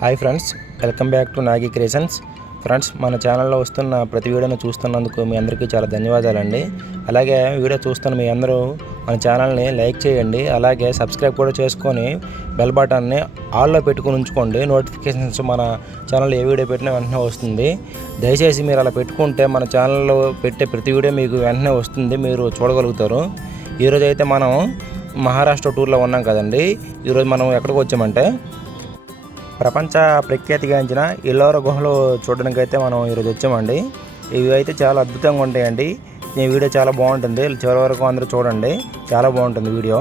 Hi friends welcome back to Nagi creations. Friends మన ఛానల్లో వస్తున్న ప్రతి వీడియోను చూస్తున్నందుకు మీ అందరికీ చాలా ధన్యవాదాలండి. అలాగే వీడియో చూస్తున్న మీ అందరూ మన ఛానల్ని లైక్ చేయండి. అలాగే సబ్స్క్రైబ్ కూడా చేసుకొని బెల్ బటన్ని ఆల్లో పెట్టుకొని ఉంచుకోండి. నోటిఫికేషన్స్ మన ఛానల్లో ఏ వీడియో పెట్టినా వెంటనే వస్తుంది. దయచేసి మీరు అలా పెట్టుకుంటే మన ఛానల్లో పెట్టే ప్రతి వీడియో మీకు వెంటనే వస్తుంది. మీరు చూడగలుగుతారు. ఈరోజు అయితే మనం మహారాష్ట్ర టూర్లో ఉన్నాం కదండి. ఈరోజు మనం ఎక్కడికి వచ్చామంటే ప్రపంచ ప్రఖ్యాతిగాంచిన ఎల్లోర గుహలు చూడడానికి అయితే మనం ఈరోజు వచ్చామండి. ఇవి అయితే చాలా అద్భుతంగా ఉంటాయండి. ఈ వీడియో చాలా బాగుంటుంది. చివరి వరకు అందరూ చూడండి. చాలా బాగుంటుంది వీడియో.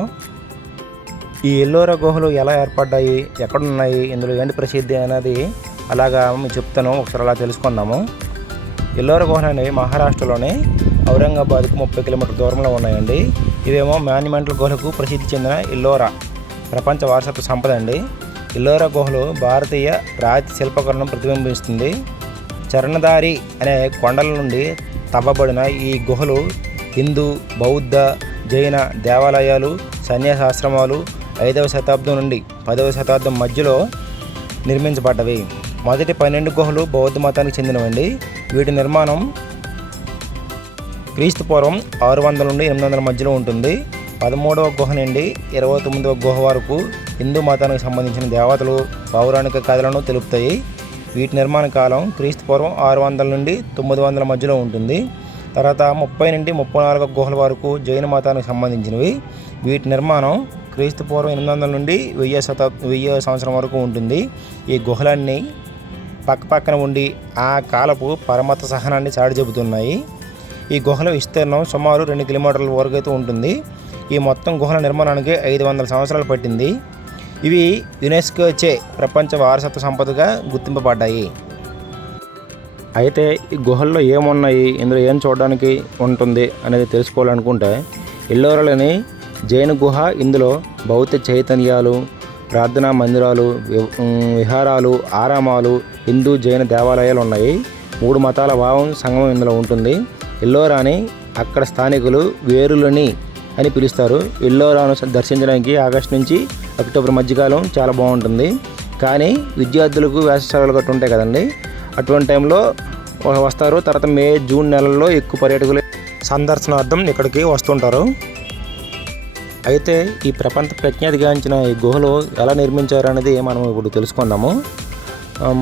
ఈ ఎల్లోరా గుహలు ఎలా ఏర్పడ్డాయి? ఎక్కడ ఉన్నాయి ఇందులో ఏంటి ప్రసిద్ధి అనేది అలాగా మీకు చెప్తాను. ఒకసారి అలా తెలుసుకుందాము. ఎల్లోరా గుహలు అనేవి మహారాష్ట్రలోని ఔరంగాబాద్కు ముప్పై కిలోమీటర్ దూరంలో ఉన్నాయండి. ఇవేమో మాన్యుమెంటల్ గుహలకు ప్రసిద్ధి చెందిన ఎల్లోరా ప్రపంచ వారసత్వ సంపద అండి. ఎల్లోరా గుహలు భారతీయ రాతి శిల్పకరణం ప్రతిబింబిస్తుంది. చరణదారి అనే కొండల నుండి తవ్వబడిన ఈ గుహలు హిందూ బౌద్ధ జైన దేవాలయాలు సన్యాసాశ్రమాలు ఐదవ శతాబ్దం నుండి పదవ శతాబ్దం మధ్యలో నిర్మించబడ్డవి. మొదటి పన్నెండు గుహలు బౌద్ధ మతానికి చెందినవండి. వీటి నిర్మాణం క్రీస్తు పూర్వం ఆరు వందల నుండి ఎనిమిది వందల మధ్యలో ఉంటుంది. పదమూడవ గుహ నుండి ఇరవై తొమ్మిదవ గుహ వరకు హిందూ మతానికి సంబంధించిన దేవతలు పౌరాణిక కథలను తెలుపుతాయి. వీటి నిర్మాణ కాలం క్రీస్తు పూర్వం ఆరు వందల నుండి తొమ్మిది వందల మధ్యలో ఉంటుంది. తర్వాత ముప్పై నుండి ముప్పై నాలుగు గుహల వరకు జైన మతానికి సంబంధించినవి. వీటి నిర్మాణం క్రీస్తు పూర్వం ఎనిమిది వందల నుండి వెయ్యి శతాబ్ వెయ్యి సంవత్సరం వరకు ఉంటుంది. ఈ గుహలన్నీ పక్కపక్కన ఉండి ఆ కాలపు పరమత సహనాన్ని చాటి చెబుతున్నాయి ఈ గుహల విస్తీర్ణం సుమారు రెండు కిలోమీటర్ల వరకు అయితే ఉంటుంది. ఈ మొత్తం గుహల నిర్మాణానికి ఐదు వందల సంవత్సరాలు పట్టింది. ఇవి యునెస్కో చే ప్రపంచ వారసత్వ సంపదగా గుర్తింపబడ్డాయి. అయితే ఈ గుహల్లో ఏమున్నాయి ఇందులో ఏం చూడడానికి ఉంటుంది అనేది తెలుసుకోవాలనుకుంటే ఎల్లోరలోని జైన గుహ ఇందులో బౌద్ధ చైతన్యాలు ప్రార్థనా మందిరాలు వి- విహారాలు ఆరామాలు హిందూ జైన దేవాలయాలు ఉన్నాయి. మూడు మతాల భావం సంగమం ఇందులో ఉంటుంది. ఎల్లోరాని అక్కడ స్థానికులు వేరులని అని పిలుస్తారు. ఎల్లోరాను దర్శించడానికి ఆగస్టు నుంచి అక్టోబర్ మధ్యకాలం చాలా బాగుంటుంది. కానీ విద్యార్థులకు వేసవిసేలలు గట్టు ఉంటాయి కదండి. అటువంటి టైంలో వస్తారు. తర్వాత మే జూన్ నెలల్లో ఎక్కువ పర్యాటకులు సందర్శనార్థం ఇక్కడికి వస్తుంటారు. అయితే ఈ ప్రపంచ ప్రజ్ఞాతిగాంచిన ఈ గుహలు ఎలా నిర్మించారు అనేది మనం ఇప్పుడు తెలుసుకుందాము.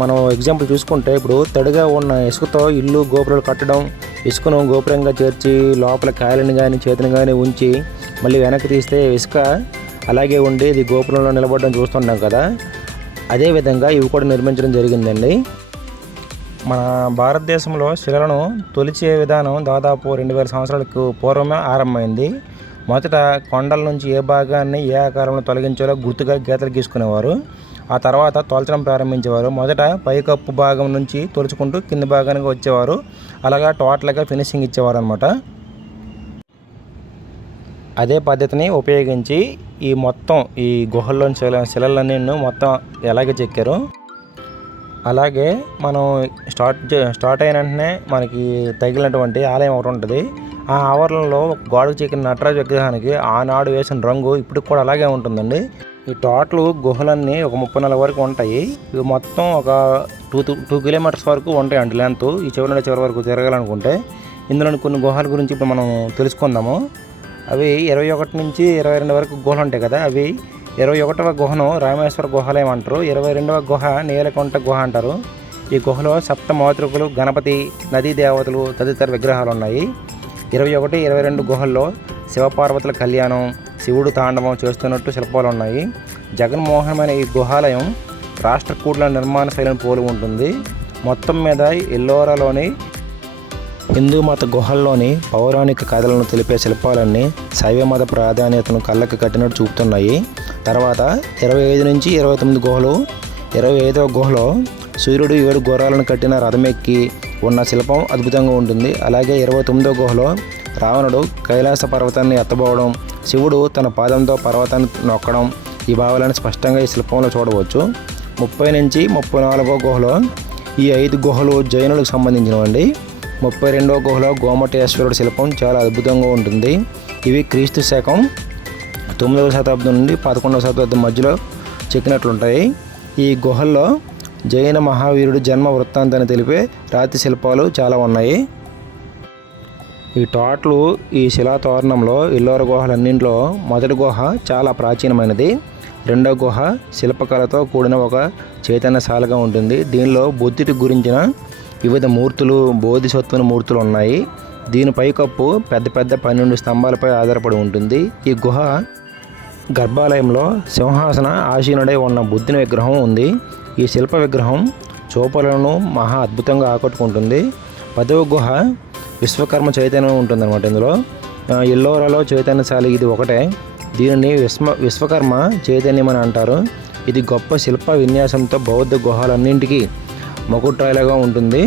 మనం ఎగ్జాంపుల్ చూసుకుంటే ఇప్పుడు తడిగా ఉన్న ఇసుకతో ఇల్లు గోపురాలు కట్టడం ఇసుకను గోపురంగా చేర్చి లోపల కాయలను కానీ చేతిని కానీ ఉంచి మళ్ళీ వెనక్కి తీస్తే ఇసుక అలాగే ఉండి ఇది గోపురంలో నిలబడడం చూస్తుంటాం కదా. అదేవిధంగా ఇవి కూడా నిర్మించడం జరిగిందండి. మన భారతదేశంలో శిలలను తొలిచే విధానం దాదాపు రెండు వేల సంవత్సరాలకు పూర్వమే ఆరంభమైంది. మొదట కొండల నుంచి ఏ భాగాన్ని ఏ ఆకారంలో తొలగించాలో గుర్తుగా గీతలు గీసుకునేవారు. ఆ తర్వాత తొలచడం ప్రారంభించేవారు. మొదట పైకప్పు భాగం నుంచి తొలుచుకుంటూ కింది భాగానికి వచ్చేవారు. అలాగా టోటల్గా ఫినిషింగ్ ఇచ్చేవారు అనమాట అదే పద్ధతిని ఉపయోగించి ఈ మొత్తం ఈ గుహల్లోని శిల శిలలన్నీ మొత్తం ఎలాగే చెక్కారు అలాగే మనం స్టార్ట్ స్టార్ట్ అయిన వెంటనే మనకి తగిలినటువంటి ఆలయం ఒకటి ఉంటుంది. ఆ ఆవరణలో గోడకు చెక్కిన నటరాజు విగ్రహానికి ఆనాడు వేసిన రంగు ఇప్పటికి కూడా అలాగే ఉంటుందండి. ఈ టోటల్ గుహలన్నీ ఒక ముప్పై నెలల వరకు ఉంటాయి. ఇవి మొత్తం ఒక టూ టూ కిలోమీటర్స్ వరకు ఉంటాయి అండి లెంత్. ఈ చివరి నుండి చివరి వరకు తిరగాలనుకుంటే ఇందులోని కొన్ని గుహల గురించి ఇప్పుడు మనం తెలుసుకుందాము. అవి ఇరవై ఒకటి నుంచి ఇరవై రెండు వరకు గుహలు ఉంటాయి కదా అవి ఇరవై ఒకటవ గుహను రామేశ్వర గుహాలయం అంటారు ఇరవై రెండవ గుహ నీలకంఠ గుహ అంటారు. ఈ గుహలో సప్త మాతృకులు గణపతి నదీ దేవతలు తదితర విగ్రహాలు ఉన్నాయి. ఇరవై ఒకటి ఇరవై రెండు గుహల్లో శివపార్వతుల కళ్యాణం శివుడు తాండవం చేస్తున్నట్టు శిల్పాలు ఉన్నాయి. జగన్మోహనమైన ఈ గుహాలయం రాష్ట్రకూట్ల నిర్మాణ శైలిని పోలి ఉంటుంది. మొత్తం మీద ఎల్లోరాలోని హిందూ మత గుహల్లోని పౌరాణిక కథలను తెలిపే శిల్పాలన్నీ శైవ మత ప్రాధాన్యతను కళ్ళకి కట్టినట్టు చూపుతున్నాయి. తర్వాత ఇరవై ఐదు నుంచి ఇరవై తొమ్మిది గుహలు ఇరవై ఐదవ గుహలో సూర్యుడు ఏడు గుర్రాలను కట్టిన రథమెక్కి ఉన్న శిల్పం అద్భుతంగా ఉంటుంది. అలాగే ఇరవై తొమ్మిదో గుహలో రావణుడు కైలాస పర్వతాన్ని ఎత్తబోవడం శివుడు తన పాదంతో పర్వతాన్ని నొక్కడం ఈ భావాలను స్పష్టంగా ఈ శిల్పంలో చూడవచ్చు. ముప్పై నుంచి ముప్పై నాలుగో గుహలో ఈ ఐదు గుహలు జైనులకు సంబంధించినవండి. ముప్పై రెండవ గుహలో గోమటేశ్వరుడు శిల్పం చాలా అద్భుతంగా ఉంటుంది. ఇవి క్రీస్తు శకం తొమ్మిదవ శతాబ్దం నుండి పదకొండవ శతాబ్దం మధ్యలో చెక్కినట్లుంటాయి. ఈ గుహల్లో జైన మహావీరుడు జన్మ వృత్తాంతాన్ని తెలిపే రాతి శిల్పాలు చాలా ఉన్నాయి. ఈ టోటల్ ఈ శిలా తోరణంలో ఇల్లోర గుహలన్నింటిలో మొదటి గుహ చాలా ప్రాచీనమైనది. రెండో గుహ శిల్పకళతో కూడిన ఒక చైతన్యశాలగా ఉంటుంది. దీనిలో బుద్ధుడి గురించిన వివిధ మూర్తులు బోధిసత్వన మూర్తులు ఉన్నాయి. దీని పైకప్పు పెద్ద పెద్ద పన్నెండు స్తంభాలపై ఆధారపడి ఉంటుంది. ఈ గుహ గర్భాలయంలో సింహాసన ఆశీనుడై ఉన్న బుద్ధుని విగ్రహం ఉంది. ఈ శిల్ప విగ్రహం చూపలను మహా అద్భుతంగా ఆకట్టుకుంటుంది. పదవ గుహ విశ్వకర్మ చైతన్యం ఉంటుందన్నమాట ఇందులో. ఆ, ఎల్లోరాలో చైతన్యశాలి ఇది ఒకటే. దీనిని విశ్వ విశ్వకర్మ చైతన్యం అని అంటారు. ఇది గొప్ప శిల్ప విన్యాసంతో బౌద్ధ గుహలన్నింటికీ మొకుట్రాయిలాగా ఉంటుంది.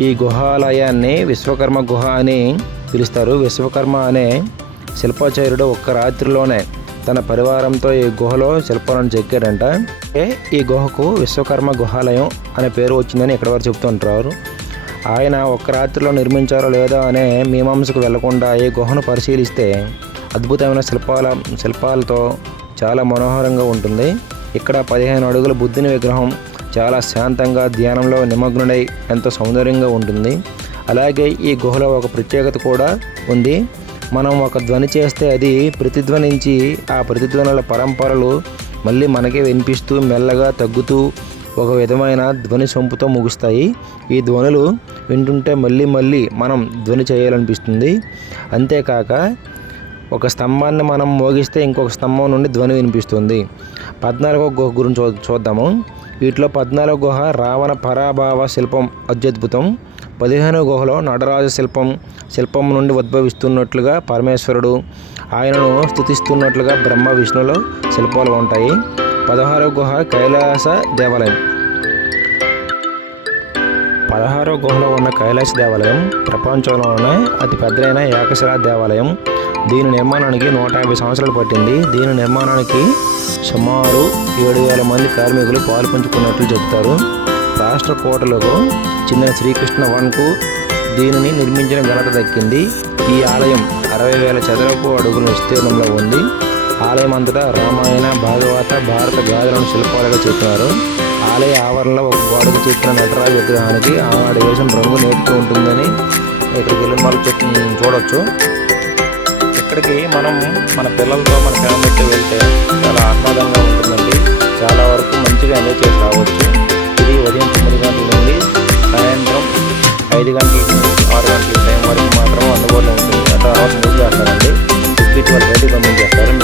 ఈ గుహాలయాన్ని విశ్వకర్మ గుహ అని పిలుస్తారు. విశ్వకర్మ అనే శిల్పాచార్యుడు ఒక్క రాత్రిలోనే తన పరివారంతో ఈ గుహలో శిల్పాలను చెక్కాడంట. ఏ ఈ గుహకు విశ్వకర్మ గుహాలయం అనే పేరు వచ్చిందని ఇక్కడ వారు చెప్తుంటారు. ఆయన ఒక్క రాత్రిలో నిర్మించారో లేదో అనే మీమాంసకు వెళ్ళకుండా ఈ గుహను పరిశీలిస్తే అద్భుతమైన శిల్పాల శిల్పాలతో చాలా మనోహరంగా ఉంటుంది. ఇక్కడ పదిహేను అడుగుల బుద్ధుని విగ్రహం చాలా శాంతంగా ధ్యానంలో నిమగ్నుడై ఎంతో సౌందర్యంగా ఉంటుంది. అలాగే ఈ గుహలో ఒక ప్రత్యేకత కూడా ఉంది. మనం ఒక ధ్వని చేస్తే అది ప్రతిధ్వనించి ఆ ప్రతిధ్వనుల పరంపరలు మళ్ళీ మనకే వినిపిస్తూ మెల్లగా తగ్గుతూ ఒక విధమైన ధ్వని సొంపుతో ముగుస్తాయి. ఈ ధ్వనులు వింటుంటే మళ్ళీ మళ్ళీ మనం ధ్వని చేయాలనిపిస్తుంది. అంతేకాక ఒక స్తంభాన్ని మనం మోగిస్తే ఇంకొక స్తంభం నుండి ధ్వని వినిపిస్తుంది. పద్నాలుగో గుహ గురించి చూ చూద్దాము. వీటిలో పద్నాలుగు గుహ రావణ పరాభావ శిల్పం అత్యద్భుతం. పదిహేను గుహలో నటరాజ శిల్పం శిల్పం నుండి ఉద్భవిస్తున్నట్లుగా పరమేశ్వరుడు ఆయనను స్థుతిస్తున్నట్లుగా బ్రహ్మ విష్ణువులో శిల్పాలు ఉంటాయి. పదహారవ గుహ కైలాస దేవాలయం. పదహారో గుహలో ఉన్న కైలాస దేవాలయం ప్రపంచంలోనే అతి పెద్దదైన ఏకశిలా దేవాలయం. దీని నిర్మాణానికి నూట యాభై సంవత్సరాలు పట్టింది. దీని నిర్మాణానికి సుమారు ఏడు వేల మంది కార్మికులు పాల్పంచుకున్నట్లు చెప్తారు. రాష్ట్ర కోటలకు చెందిన శ్రీకృష్ణ వన్కు దీనిని నిర్మించిన ఘనత దక్కింది. ఈ ఆలయం అరవై వేల చదరపు అడుగుల విస్తీర్ణంలో ఉంది. ఆలయం అంతటా రామాయణ భాగవత భారత గాథలను శిల్పాలుగా చెప్పారు. ఆలయ ఆవరణలో ఒక గోడకు చెక్కిన నటరాజు విగ్రహానికి ఆనాడు వేసిన రంగు నేర్పుతూ ఉంటుందని ఇక్కడికి వెళ్ళిన వాళ్ళు చూడవచ్చు చూడొచ్చు. ఇక్కడికి మనం మన పిల్లలతో మన ఫ్యామిలీతో వెళ్తే చాలా ఆహ్లాదంగా ఉంటుందండి. చాలా వరకు మంచిగా ఎంజాయ్ చేసి రావచ్చు. ఇది ఉదయం తొమ్మిది గంటల నుండి సాయంత్రం ఐదు గంటల నుంచి ఆరు గంటల టైం వరకు మాత్రం అందుబాటులో ఉంటుంది. ఆ తర్వాత మూసేస్తారండి టికెట్ వాళ్ళు బయటకు పంపించేస్తారు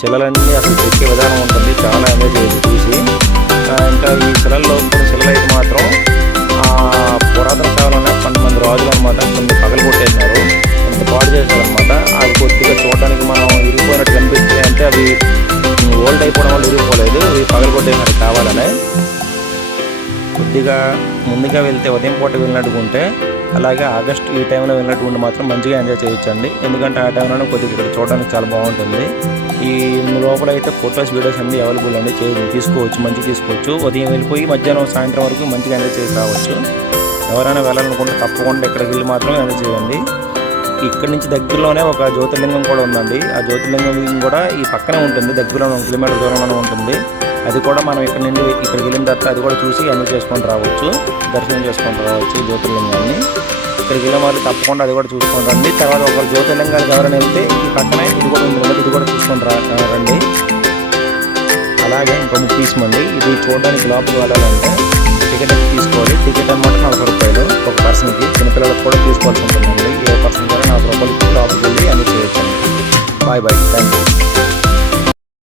శిలలన్నీ అసలు చెక్కే విధానం ఉంటుంది. చాలా ఎంజాయ్ చేయొచ్చు చూసి ఇంకా ఈ శిలల్లో కొన్ని శిలలు అయితే కొద్దిగా ముందుగా వెళ్తే ఉదయం పూట వెళ్ళినట్టుకుంటే అలాగే ఆగస్ట్ ఈ టైంలో వెళ్ళినట్టుకుంటే మాత్రం మంచిగా ఎంజాయ్ చేయొచ్చండి. ఎందుకంటే ఆ టైంలోనే కొద్దిగా ఇక్కడ చూడడానికి చాలా బాగుంటుంది. ఈ లోపల అయితే ఫొటోస్ వీడియోస్ అన్ని అవైలబుల్ అండి. తీసుకోవచ్చు మంచిగా తీసుకోవచ్చు. ఉదయం వెళ్ళిపోయి మధ్యాహ్నం సాయంత్రం వరకు మంచిగా ఎంజాయ్ చేసి రావచ్చు. ఎవరైనా వెళ్ళాలనుకుంటే తప్పకుండా ఇక్కడికి వెళ్ళి మాత్రం ఎంజాయ్ చేయండి. ఇక్కడ నుంచి దగ్గరలోనే ఒక జ్యోతిర్లింగం కూడా ఉందండి. ఆ జ్యోతిర్లింగం కూడా ఈ పక్కనే ఉంటుంది. దగ్గరలో ఒక కిలోమీటర్ దూరంలోనే ఉంటుంది. అది కూడా మనం ఇక్కడ నుండి ఇక్కడికి వెళ్ళిన తర్వాత అది కూడా చూసి ఎంజాయ్ చేసుకొని రావచ్చు. దర్శనం చేసుకొని రావచ్చు జ్యోతిర్లింగాన్ని. ఇక్కడికి వెళ్ళిన వాళ్ళు తప్పకుండా అది కూడా చూసుకొని రండి. తర్వాత ఒక జ్యోతిర్లింగానికి ఎవరైనా వెళ్తే ఈ పక్కనే ఇది కూడా ఉంది ఇది కూడా చూసుకొని రండి. అలాగే ఇంకో ముఖ్య ఇది చూడడానికి లోపలికి వెళ్ళాలంటే టికెట్ అయితే తీసుకోవాలి. టికెట్ అనమాట నలభై రూపాయలు. ఒక పర్సన్కి చిన్నపిల్లలకు కూడా తీసుకోవాల్సి ఉంటుందండి ఏ పర్సన్ కూడా నలభై రూపాయలు లోపలికి వెళ్ళి అన్ని చేయొచ్చండి బాయ్ బాయ్ థ్యాంక్ యూ